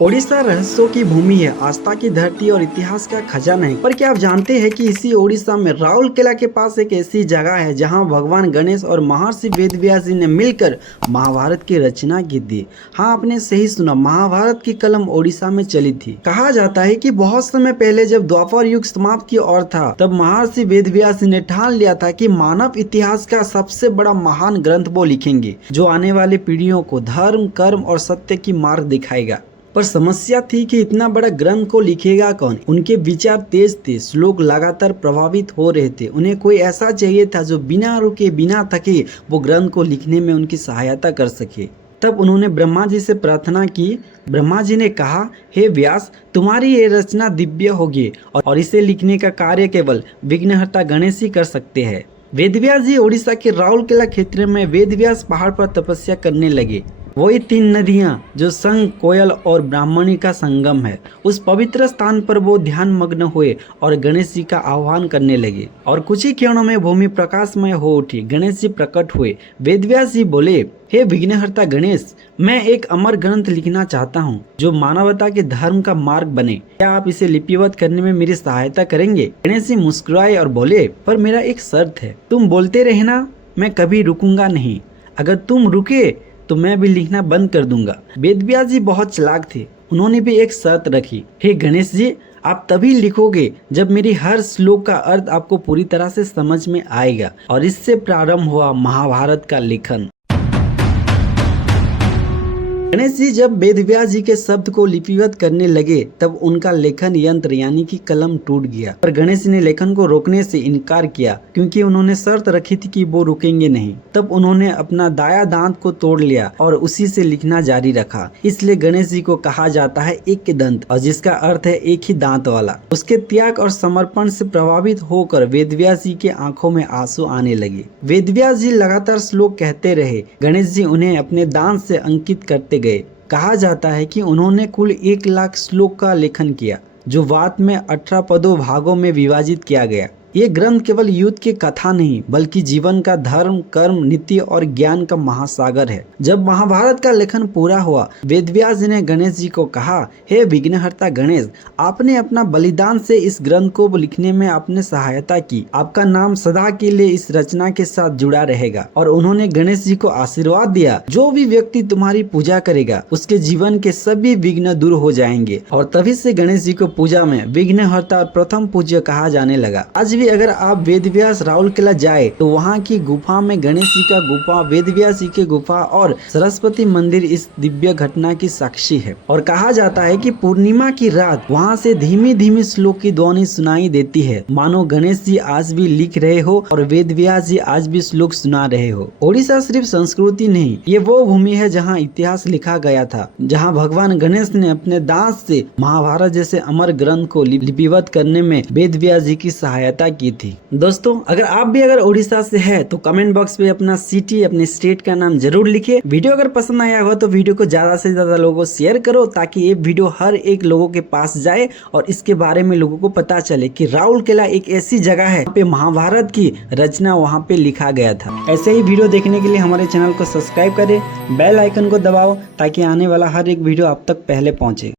ओडिशा रहस्यों की भूमि है, आस्था की धरती और इतिहास का खजाना है। पर क्या आप जानते हैं कि इसी ओडिशा में राउरकेला के पास एक ऐसी जगह है जहां भगवान गणेश और महर्षि वेदव्यास जी ने मिलकर महाभारत की रचना की थी। हाँ, आपने सही सुना, महाभारत की कलम ओडिशा में चली थी। कहा जाता है कि बहुत समय पहले जब द्वापर युग समाप्त की ओर था, तब महर्षि वेदव्यास जी ने ठान लिया था कि मानव इतिहास का सबसे बड़ा महान ग्रंथ वो लिखेंगे, जो आने वाली पीढ़ियों को धर्म, कर्म और सत्य की मार्ग दिखाएगा। पर समस्या थी कि इतना बड़ा ग्रंथ को लिखेगा कौन। उनके विचार तेज थे, श्लोक लगातार प्रभावित हो रहे थे। उन्हें कोई ऐसा चाहिए था जो बिना रुके बिना थके वो ग्रंथ को लिखने में उनकी सहायता कर सके। तब उन्होंने ब्रह्मा जी से प्रार्थना की। ब्रह्मा जी ने कहा, हे व्यास, तुम्हारी ये रचना दिव्य होगी और इसे लिखने का कार्य केवल विघ्नहर्ता गणेश ही कर सकते हैं। वेदव्यास जी उड़ीसा के राउरकेला क्षेत्र में वेदव्यास पहाड़ पर तपस्या करने लगे। वही तीन नदियां जो संग, कोयल और ब्राह्मणी का संगम है, उस पवित्र स्थान पर वो ध्यान मग्न हुए और गणेश जी का आह्वान करने लगे। और कुछ ही क्षणों में भूमि प्रकाशमय हो उठी। गणेश जी प्रकट हुए। वेदव्यास जी बोले, हे विघ्नहर्ता गणेश, मैं एक अमर ग्रंथ लिखना चाहता हूँ जो मानवता के धर्म का मार्ग बने। क्या आप इसे लिपिबद्ध करने में मेरी सहायता करेंगे? गणेश जी मुस्कुराए और बोले, पर मेरा एक शर्त है। तुम बोलते रहना, मैं कभी रुकूंगा नहीं। अगर तुम रुके तो मैं भी लिखना बंद कर दूंगा। वेदव्यास जी बहुत चालाक थे। उन्होंने भी एक शर्त रखी, हे गणेश जी, आप तभी लिखोगे जब मेरी हर श्लोक का अर्थ आपको पूरी तरह से समझ में आएगा। और इससे प्रारंभ हुआ महाभारत का लेखन। गणेश जी जब वेदव्यास जी के शब्द को लिपिबद्ध करने लगे, तब उनका लेखन यंत्र यानी कि कलम टूट गया। पर गणेश जी ने लेखन को रोकने से इनकार किया, क्योंकि उन्होंने शर्त रखी थी कि वो रुकेंगे नहीं। तब उन्होंने अपना दाया दांत को तोड़ लिया और उसी से लिखना जारी रखा। इसलिए गणेश जी को कहा जाता है एक दंत, और जिसका अर्थ है एक ही दांत वाला। उसके त्याग और समर्पण से प्रभावित होकर वेदव्यास जी के आंखों में आंसू आने लगे। वेदव्यास जी लगातार श्लोक कहते रहे। गणेश जी उन्हें अपने दांत से अंकित करते गए। कहा जाता है कि उन्होंने कुल 1,00,000 श्लोक का लेखन किया, जो वाद में 18 पदों भागों में विभाजित किया गया। ये ग्रंथ केवल युद्ध की कथा नहीं, बल्कि जीवन का धर्म, कर्म, नीति और ज्ञान का महासागर है। जब महाभारत का लेखन पूरा हुआ, वेदव्यास जी ने गणेश जी को कहा, हे विघ्नहर्ता गणेश, आपने अपना बलिदान से इस ग्रंथ को लिखने में आपने सहायता की। आपका नाम सदा के लिए इस रचना के साथ जुड़ा रहेगा। और उन्होंने गणेश जी को आशीर्वाद दिया, जो भी व्यक्ति तुम्हारी पूजा करेगा उसके जीवन के सभी विघ्न दूर हो जाएंगे। और तभी से गणेश जी को पूजा में विघ्नहर्ता प्रथम पूज्य कहा जाने लगा। आज भी अगर आप वेदव्यास राउरकेला जाए तो वहाँ की गुफा में गणेश जी का गुफा, वेदव्यास जी की गुफा और सरस्वती मंदिर इस दिव्य घटना की साक्षी है। और कहा जाता है कि पूर्णिमा की रात वहाँ से धीमी धीमी श्लोक की ध्वनि सुनाई देती है, मानो गणेश जी आज भी लिख रहे हो और वेदव्यास जी आज भी श्लोक सुना रहे हो। ओडिशा सिर्फ संस्कृति नहीं, ये वो भूमि है जहाँ इतिहास लिखा गया था, जहाँ भगवान गणेश ने अपने दांत से महाभारत जैसे अमर ग्रंथ को लिपिबद्ध करने में वेदव्यास जी की सहायता की थी। दोस्तों, अगर भी उड़ीसा से है तो कमेंट बॉक्स पे अपना सिटी, अपने स्टेट का नाम जरूर लिखिए। वीडियो अगर पसंद आया हो तो वीडियो को ज्यादा से ज्यादा लोगों को शेयर करो, ताकि ये वीडियो हर एक लोगों के पास जाए और इसके बारे में लोगों को पता चले कि राउरकेला एक ऐसी जगह है पे महाभारत की रचना वहाँ पे लिखा गया था। ऐसे ही वीडियो देखने के लिए हमारे चैनल को सब्सक्राइब करें, बेल आइकन को दबाओ, ताकि आने वाला हर एक वीडियो आप तक पहले पहुँचे।